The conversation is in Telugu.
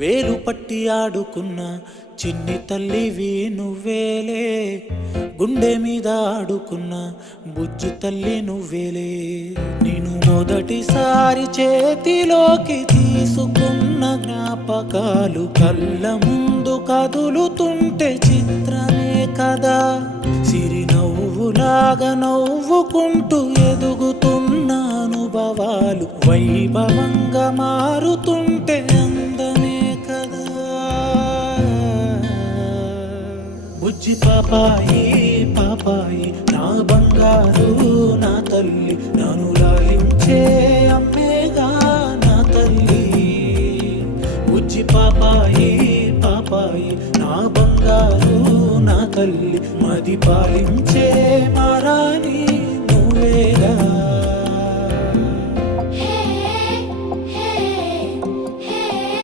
వేలు పట్టి ఆడుకున్న చిన్ని తల్లివి నువ్వేలే, గుండె మీద ఆడుకున్న బుజ్జి తల్లి నువ్వేలే. నేను మొదటిసారి చేతిలోకి తీసుకున్న జ్ఞాపకాలు కళ్ళ ముందు కదులుతుంటే చిత్రమే కదా. సిరి నవ్వులాగా నవ్వుకుంటూ ఎదుగుతున్న అనుభవాలు వైభవంగా మారుతుంటే అందమే కదా. బుజ్జి పాపాయి పాపాయి నా బంగారు నా తల్లి, నన్ను లాలించే అమ్మేగా నా తల్లి. బుజ్జి పాపాయి పాపాయి నా బంగారు నా తల్లి, మది పాలించే మారాని